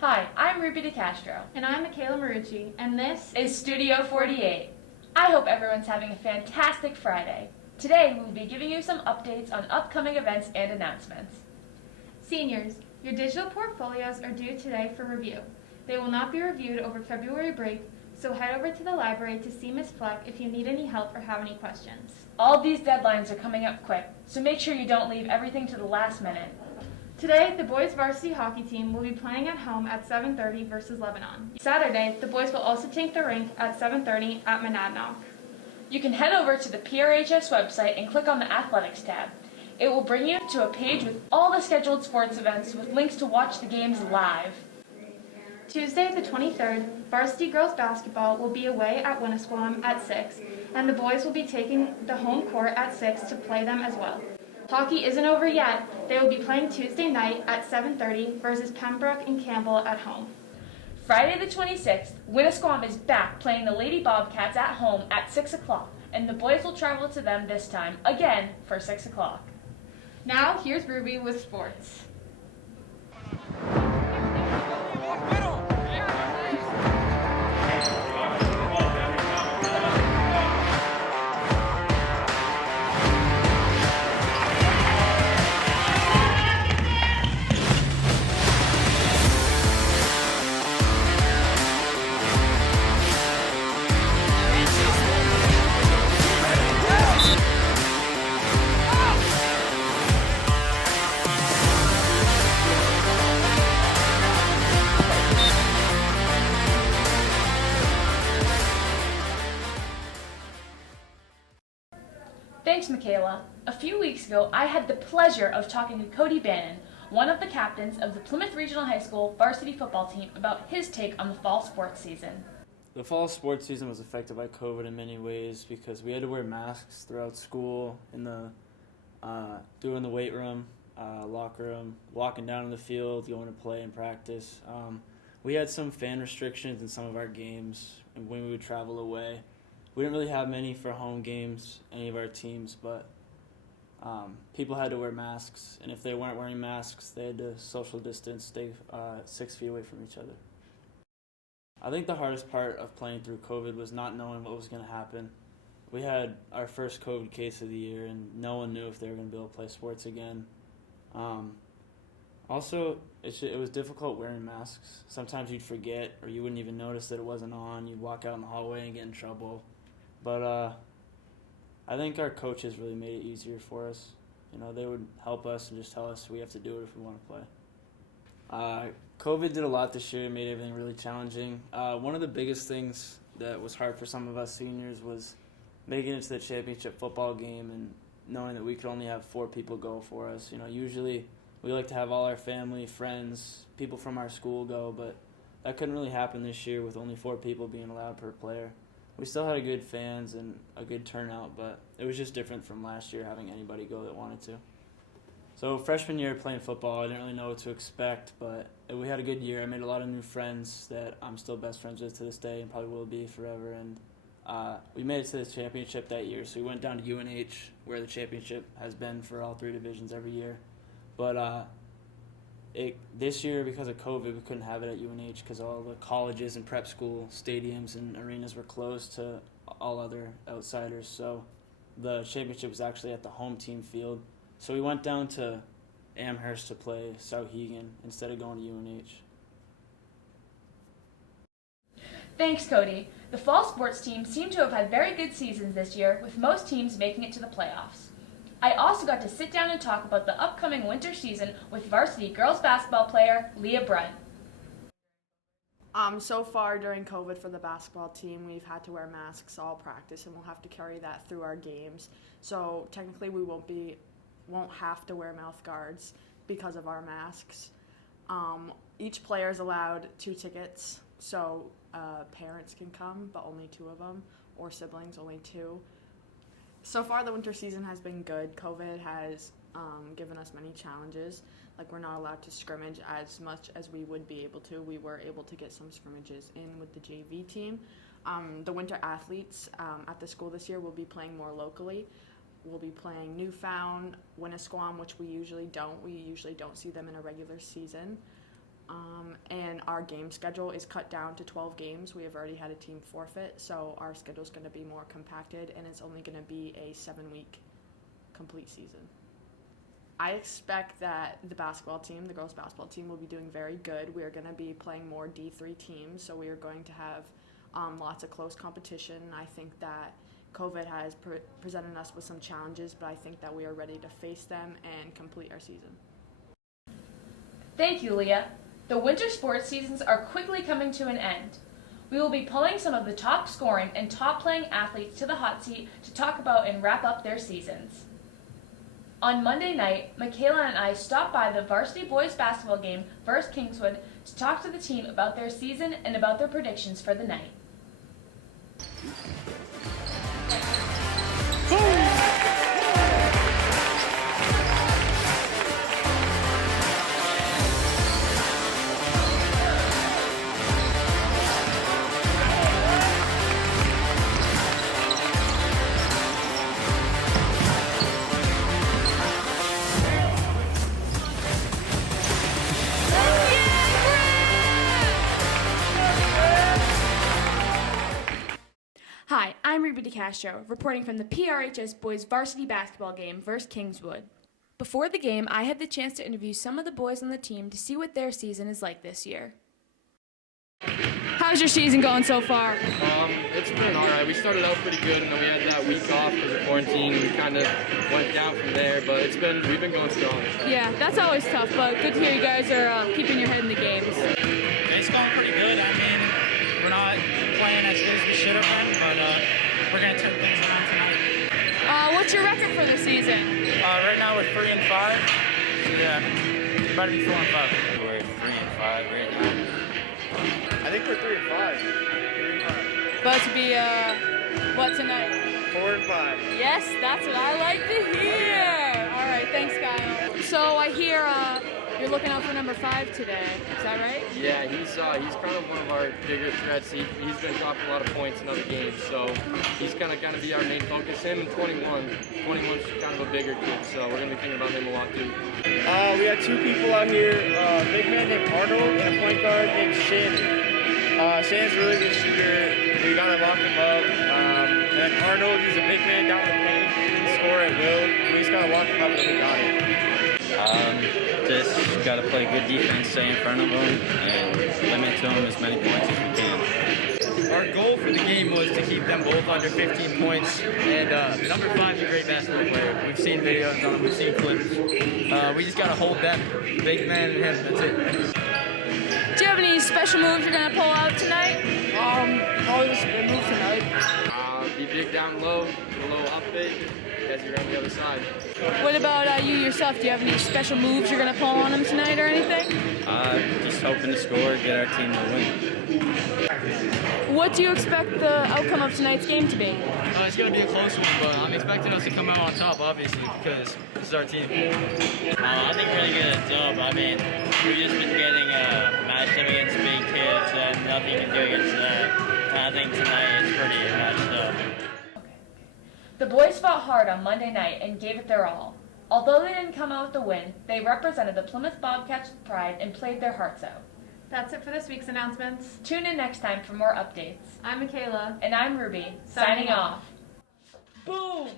Hi, I'm Ruby DiCastro. And I'm Makayla Marucci, and this is Studio 48. I hope everyone's having a fantastic Friday. Today, we'll be giving you some updates on upcoming events and announcements. Seniors, your digital portfolios are due today for review. They will not be reviewed over February break, so head over to the library to see Ms. Fleck if you need any help or have any questions. All these deadlines are coming up quick, so make sure you don't leave everything to the last minute. Today, the boys varsity hockey team will be playing at home at 7:30 versus Lebanon. Saturday, the boys will also take the rink at 7:30 at Monadnock. You can head over to the PRHS website and click on the Athletics tab. It will bring you to a page with all the scheduled sports events with links to watch the games live. Tuesday, the 23rd, varsity girls basketball will be away at Winnisquam at 6, and the boys will be taking the home court at 6 to play them as well. Hockey isn't over yet. They will be playing Tuesday night at 7:30 versus Pembroke and Campbell at home. Friday the 26th, Winnisquam is back playing the Lady Bobcats at home at 6 o'clock, and the boys will travel to them this time, again, for 6 o'clock. Now, here's Ruby with sports. Thanks, Makayla. A few weeks ago, I had the pleasure of talking to Cody Bannon, one of the captains of the Plymouth Regional High School varsity football team, about his take on the fall sports season. The fall sports season was affected by COVID in many ways because we had to wear masks throughout school, doing the weight room, locker room, walking down in the field, going to play and practice. We had some fan restrictions in some of our games and when we would travel away. We didn't really have many for home games, any of our teams, but people had to wear masks, and if they weren't wearing masks, they had to social distance, stay 6 feet away from each other. I think the hardest part of playing through COVID was not knowing what was going to happen. We had our first COVID case of the year, and no one knew if they were going to be able to play sports again. Also, it was difficult wearing masks. Sometimes you'd forget, or you wouldn't even notice that it wasn't on. You'd walk out in the hallway and get in trouble. But I think our coaches really made it easier for us. They would help us and just tell us we have to do it if we want to play. COVID did a lot this year and made everything really challenging. One of the biggest things that was hard for some of us seniors was making it to the championship football game and knowing that we could only have 4 people go for us. Usually we like to have all our family, friends, people from our school go, but that couldn't really happen this year with only 4 people being allowed per player. We still had a good fans and a good turnout, but it was just different from last year having anybody go that wanted to. So freshman year playing football, I didn't really know what to expect, but we had a good year. I made a lot of new friends that I'm still best friends with to this day and probably will be forever. And we made it to the championship that year, so we went down to UNH, where the championship has been for all 3 divisions every year. But this year, because of COVID, we couldn't have it at UNH because all the colleges and prep school stadiums and arenas were closed to all other outsiders. So the championship was actually at the home team field. So we went down to Amherst to play Souhegan instead of going to UNH. Thanks, Cody. The fall sports teams seem to have had very good seasons this year, with most teams making it to the playoffs. I also got to sit down and talk about the upcoming winter season with varsity girls basketball player Leah Brunt. So far during COVID for the basketball team, we've had to wear masks all practice, and we'll have to carry that through our games. So technically we won't have to wear mouth guards because of our masks. Each player is allowed 2 tickets, so parents can come, but only 2 of them, or siblings, only 2. So far, the winter season has been good. COVID has given us many challenges. Like, we're not allowed to scrimmage as much as we would be able to. We were able to get some scrimmages in with the JV team. The winter athletes at the school this year will be playing more locally. We'll be playing Newfound, Winnisquam, which we usually don't. We usually don't see them in a regular season. And our game schedule is cut down to 12 games. We have already had a team forfeit, so our schedule is going to be more compacted, and it's only going to be a 7-week complete season. I expect that the basketball team, the girls basketball team, will be doing very good. We are going to be playing more D3 teams, so we are going to have lots of close competition. I think that COVID has presented us with some challenges, but I think that we are ready to face them and complete our season. Thank you, Leah. The winter sports seasons are quickly coming to an end. We will be pulling some of the top scoring and top playing athletes to the hot seat to talk about and wrap up their seasons. On Monday night, Makayla and I stopped by the varsity boys basketball game versus Kingswood to talk to the team about their season and about their predictions for the night. Hi, I'm DiCastro, reporting from the PRHS boys varsity basketball game versus Kingswood. Before the game, I had the chance to interview some of the boys on the team to see what their season is like this year. How's your season going so far? It's been all right. We started out pretty good, and then we had that week off because of quarantine. We kind of went down from there, but we've been going strong. Yeah, that's always tough, but good to hear you guys are keeping your head in the games. It's going pretty good. I mean, we're not playing as good as we should have been, but we're going to turn things around tonight. What's your record for the season? Right now we're 3-5. So yeah, we're about to be 4-5. We're 3-5 right now. I think we're 3-5. About to be, what tonight? 4-5. Yes, that's what I like to hear. All right, thanks, Kyle. So I hear you're looking out for number 5 today. Is that right? Yeah, he's kind of one of our bigger threats. He's been dropping a lot of points in other games, so he's kind of going to be our main focus. Him and 21. 21's kind of a bigger kid, so we're going to be thinking about him a lot too. We got 2 people out here, a big man named Arnold and a point guard named Shannon. Shannon's a really good shooter. We got to lock him up. And then Arnold, he's a big man down the paint. He can score at will. We just got to lock him up and we got it. Just got to play good defense, stay in front of them, and limit to them as many points as we can. Our goal for the game was to keep them both under 15 points. And number 5 is a great basketball player. We've seen videos on him. We've seen clips. We just got to hold them. Big man and him. That's it. Do you have any special moves you're going to pull out tonight? Probably the spin move tonight. Be big down low, do a little up fake as you're on the other side. What about you yourself? Do you have any special moves you're going to pull on them tonight or anything? Just hoping to score, get our team to win. What do you expect the outcome of tonight's game to be? It's going to be a close one, but I'm expecting us to come out on top, obviously, because this is our team. I think we're going to get a dub. I mean, we've just been getting matched up against big kids and nothing to do against that. I think tonight is pretty matched up. The boys fought hard on Monday night and gave it their all. Although they didn't come out with the win, they represented the Plymouth Bobcats with pride and played their hearts out. That's it for this week's announcements. Tune in next time for more updates. I'm Makayla. And I'm Ruby, signing off. Boom!